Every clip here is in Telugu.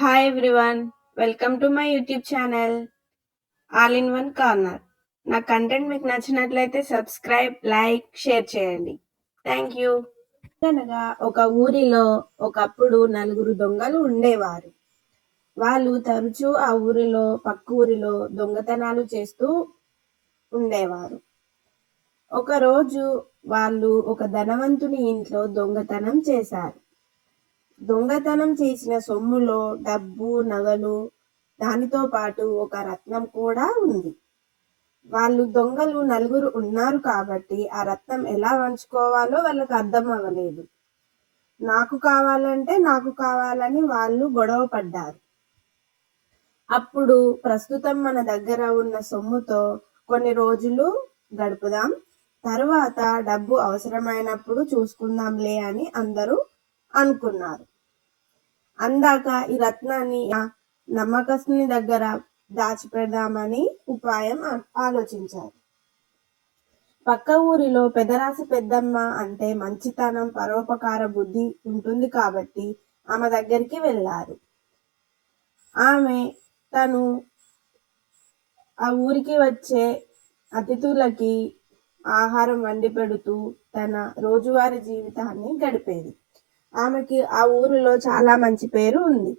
Hi everyone welcome to my YouTube channel all in one corner నా కంటెంట్ మీకు నచ్చినట్లయితే సబ్స్క్రైబ్ లైక్ షేర్ చేయండి. థ్యాంక్ యూ అనగా ఒక ఊరిలో ఒకప్పుడు నలుగురు దొంగలు ఉండేవారు. వాళ్ళు తరచూ ఆ ఊరిలో పక్క ఊరిలో దొంగతనాలు చేస్తూ ఉండేవారు. ఒకరోజు వాళ్ళు ఒక ధనవంతుని ఇంట్లో దొంగతనం చేశారు. దొంగతనం చేసిన సొమ్ములో డబ్బు నగలు దానితో పాటు ఒక రత్నం కూడా ఉంది. వాళ్ళు దొంగలు నలుగురు ఉన్నారు కాబట్టి ఆ రత్నం ఎలా వంచుకోవాలో వాళ్ళకి అర్థం అవ్వలేదు. నాకు కావాలంటే నాకు కావాలని వాళ్ళు గొడవ పడ్డారు. అప్పుడు ప్రస్తుతం మన దగ్గర ఉన్న సొమ్ముతో కొన్ని రోజులు గడుపుదాం. తర్వాత డబ్బు అవసరమైనప్పుడు చూసుకుందాంలే అని అందరూ అనుకున్నారు. అందాక ఈ రత్నాన్ని ఆ నమ్మకస్తుని దగ్గర దాచిపెడదామని ఉపాయం ఆలోచించారు. పక్క ఊరిలో పెదరాసి పెద్దమ్మ అంటే మంచితనం పరోపకార బుద్ధి ఉంటుంది కాబట్టి ఆమె దగ్గరికి వెళ్ళారు. ఆమె తను ఆ ఊరికి వచ్చే అతిథులకి ఆహారం వండి పెడుతూ తన రోజువారీ జీవితాన్ని గడిపేది. ఆమెకి ఆ ఊరిలో చాలా మంచి పేరు ఉంది.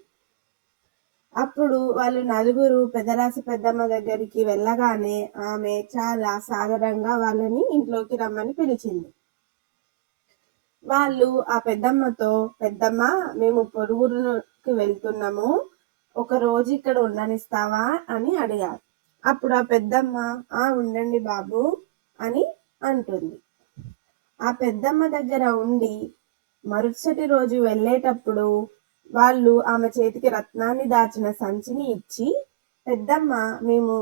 అప్పుడు వాళ్ళు నలుగురు పెదరాసి పెద్దమ్మ దగ్గరికి వెళ్ళగానే ఆమె చాలా సాదరంగా వాళ్ళని ఇంట్లోకి రమ్మని పిలిచింది. వాళ్ళు ఆ పెద్దమ్మతో పెద్దమ్మ మేము పొరుగురుకి వెళ్తున్నాము. ఒక రోజు ఇక్కడ ఉండనిస్తావా? అని అడిగారు. అప్పుడు ఆ పెద్దమ్మ ఆ ఉండండి బాబు అని అంటుంది. ఆ పెద్దమ్మ దగ్గర ఉండి మరుసటి రోజు వెళ్ళేటప్పుడు వాళ్ళు ఆమె చేతికి రత్నాన్ని దాచిన సంచిని ఇచ్చి పెద్దమ్మ మేము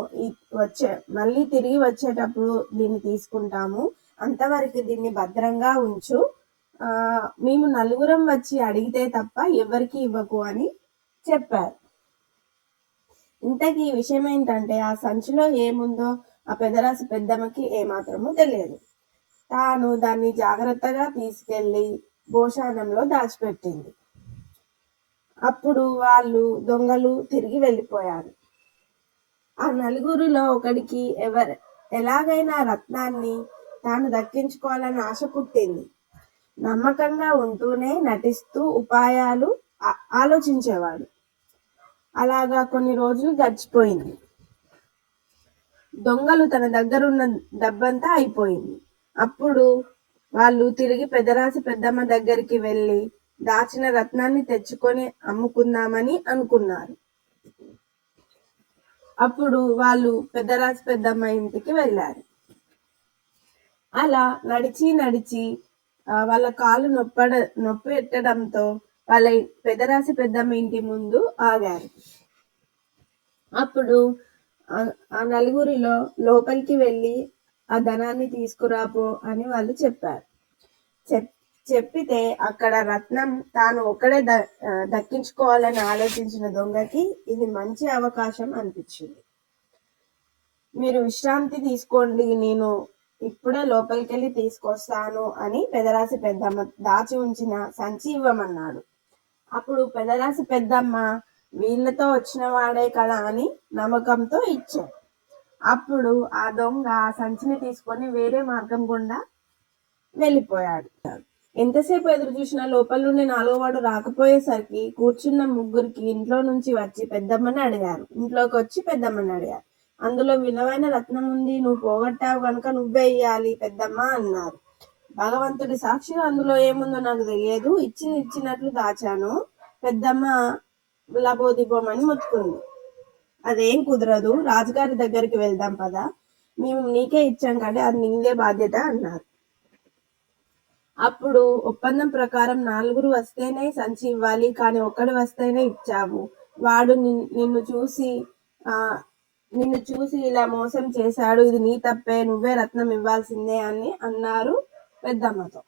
వచ్చే మళ్ళీ తిరిగి వచ్చేటప్పుడు దీన్ని తీసుకుంటాము. అంతవరకు దీన్ని భద్రంగా ఉంచు. ఆ మేము నలుగురం వచ్చి అడిగితే తప్ప ఎవరికి ఇవ్వకు అని చెప్పారు. ఇంతకీ ఈ విషయం ఏంటంటే ఆ సంచిలో ఏముందో ఆ పెదరాసి పెద్దమ్మకి ఏమాత్రమూ తెలియదు. తాను దాన్ని జాగ్రత్తగా తీసుకెళ్ళి భోషానంలో దాచిపెట్టింది. అప్పుడు వాళ్ళు దొంగలు తిరిగి వెళ్ళిపోయారు. ఆ నలుగురిలో ఒకడికి ఎవరు ఎలాగైనా రత్నాన్ని తాను దక్కించుకోవాలని ఆశ పుట్టింది. నమ్మకంగా ఉంటూనే నటిస్తూ ఉపాయాలు ఆలోచించేవాడు. అలాగా కొన్ని రోజులు గడిచిపోయింది. దొంగలు తన దగ్గర ఉన్న డబ్బంతా అయిపోయింది. అప్పుడు వాళ్ళు తిరిగి పెదరాశి పెద్దమ్మ దగ్గరికి వెళ్ళి దాచిన రత్నాన్ని తెచ్చుకొని అమ్ముకుందామని అనుకున్నారు. అప్పుడు వాళ్ళు పెద్దరాజు పెద్దమ్మ ఇంటికి వెళ్ళారు. అలా నడిచి నడిచి వాళ్ళ కాలు నొప్పడ నొప్పి పెట్టడంతో వాళ్ళ పెదరాశి పెద్దమ్మ ఇంటి ముందు ఆగారు. అప్పుడు ఆ నలుగురిలో లోపలికి వెళ్ళి ఆ ధనాన్ని తీసుకురాపో అని వాళ్ళు చెప్పారు. చెప్ చెప్పితే అక్కడ రత్నం తాను ఒక్కడే ద దక్కించుకోవాలని ఆలోచించిన దొంగకి ఇది మంచి అవకాశం అనిపించింది. మీరు విశ్రాంతి తీసుకోండి నేను ఇప్పుడే లోపలికి వెళ్ళి తీసుకొస్తాను అని పెదరాసి పెద్దమ్మ దాచి ఉంచిన సంచి ఇవ్వమన్నాడు. అప్పుడు పెదరాసి పెద్దమ్మ వీళ్ళతో వచ్చిన వాడే కదా అని నమ్మకంతో ఇచ్చాడు. అప్పుడు ఆ దొంగ ఆ సంచిని తీసుకొని వేరే మార్గం గుండా వెళ్ళిపోయాడు. ఎంతసేపు ఎదురు చూసినా లోపల నుండి నాలుగో వాడు రాకపోయేసరికి కూర్చున్న ముగ్గురికి ఇంట్లో నుంచి వచ్చి పెద్దమ్మని అడిగారు. ఇంట్లోకి వచ్చి పెద్దమ్మని అడిగారు. అందులో విలువైన రత్నం ఉంది నువ్వు పోగొట్టావు కనుక నువ్వే ఇయ్యాలి పెద్దమ్మ అన్నారు. భగవంతుడి సాక్షిగా అందులో ఏముందో నాకు తెలియదు. ఇచ్చి ఇచ్చినట్లు దాచాను. పెద్దమ్మ లబోదిబోమని మొత్తుకుంది అదేం కుదరదు. రాజుగారి దగ్గరికి వెళ్దాం పదా. మేము నీకే ఇచ్చాం కాబట్టి అది నీదే బాధ్యత అన్నారు. అప్పుడు ఒప్పందం ప్రకారం నలుగురు వస్తేనే సంచి ఇవ్వాలి కానీ ఒక్కడు వస్తేనే ఇచ్చావు. వాడు నిన్- నిన్ను చూసి ఆ నిన్ను చూసి ఇలా మోసం చేశాడు. ఇది నీ తప్పే నువ్వే రత్నం ఇవ్వాల్సిందే అని అన్నారు పెద్దమ్మతో.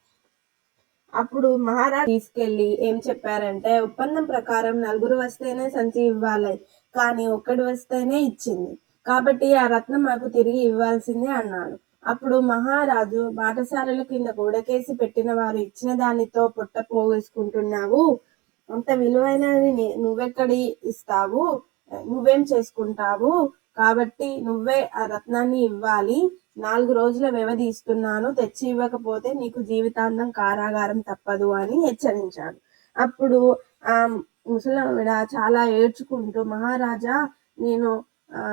అప్పుడు మహారాజ్ తీసుకెళ్ళి ఏం చెప్పారంటే ఒప్పందం ప్రకారం నలుగురు వస్తేనే సంచి ఇవ్వాలి. కానీ ఒక్కడు వస్తేనే ఇచ్చింది. కాబట్టి ఆ రత్నం మాకు తిరిగి ఇవ్వాల్సిందే అన్నాడు. అప్పుడు మహారాజు బాటసారుల కింద గోడకేసి పెట్టిన వారు ఇచ్చిన దానితో పొట్ట పోగేసుకుంటున్నావు. అంత విలువైన నువ్వెక్కడి ఇస్తావు? నువ్వేం చేసుకుంటావు? కాబట్టి నువ్వే ఆ రత్నాన్ని ఇవ్వాలి. నాలుగు రోజుల వ్యవధి ఇస్తున్నాను. తెచ్చి ఇవ్వకపోతే నీకు జీవితాంతం కారాగారం తప్పదు అని హెచ్చరించాడు. అప్పుడు ఆ ముసలావిడ చాలా ఏడ్చుకుంటూ మహారాజా నేను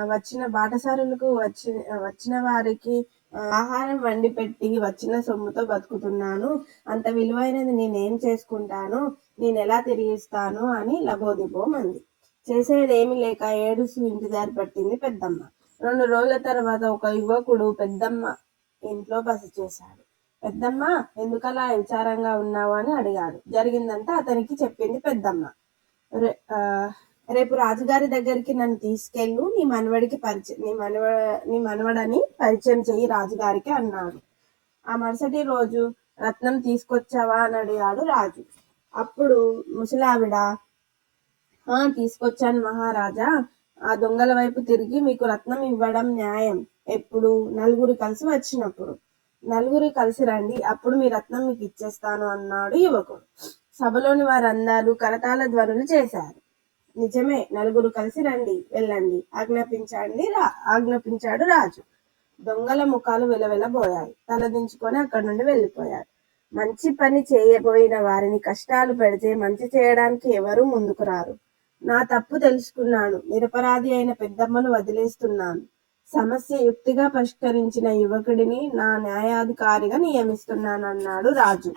వచ్చిన బాటసారులకు వచ్చి వచ్చిన వారికి ఆహారం వండి పెట్టి వచ్చిన సొమ్ముతో బతుకుతున్నాను. అంత విలువైనది నేనేం చేసుకుంటాను? నేను ఎలా తిరిగిస్తాను? అని లబోదిబోమంది. చేసేది ఏమీ లేక ఏడుస్తూ ఇంటి దారి పట్టింది పెద్దమ్మ. రెండు రోజుల తర్వాత ఒక యువకుడు పెద్దమ్మ ఇంట్లో బస చేశాడు. పెద్దమ్మ ఎందుకలా విచారంగా ఉన్నావు? అని అడిగాడు. జరిగిందంతా అతనికి చెప్పింది పెద్దమ్మ. రేపు రాజుగారి దగ్గరికి నన్ను తీసుకెళ్ళు నీ మనవడికి పరిచయం నీ మనవ నీ మనవడని పరిచయం చెయ్యి రాజుగారికి అన్నాడు. ఆ మరుసటి రోజు రత్నం తీసుకొచ్చావా అని అడిగాడు రాజు. అప్పుడు ముసలావిడ తీసుకొచ్చాను మహారాజా. ఆ దొంగల వైపు తిరిగి మీకు రత్నం ఇవ్వడం న్యాయం. ఎప్పుడు? నలుగురు కలిసి వచ్చినప్పుడు. నలుగురు కలిసి రండి. అప్పుడు మీ రత్నం మీకు ఇచ్చేస్తాను అన్నాడు యువకుడు. సభలోని వారందరూ కరతాళ ధ్వనులు చేశారు. నిజమే నలుగురు కలిసి రండి వెళ్ళండి. ఆజ్ఞాపించండి రా ఆజ్ఞాపించాడు రాజు. దొంగల ముఖాలు విలవిలబోయాయి. తలదించుకొని అక్కడి నుండి వెళ్ళిపోయారు మంచి పని చేయబోయిన వారిని కష్టాలు పెడితే మంచి చేయడానికి ఎవరూ ముందుకు రారు. నా తప్పు తెలుసుకున్నాను. నిరపరాధి అయిన పెద్దమ్మను వదిలేస్తున్నాను. సమస్య యుక్తిగా పరిష్కరించిన యువకుడిని నా న్యాయాధికారిగా నియమిస్తున్నానన్నాడు రాజు.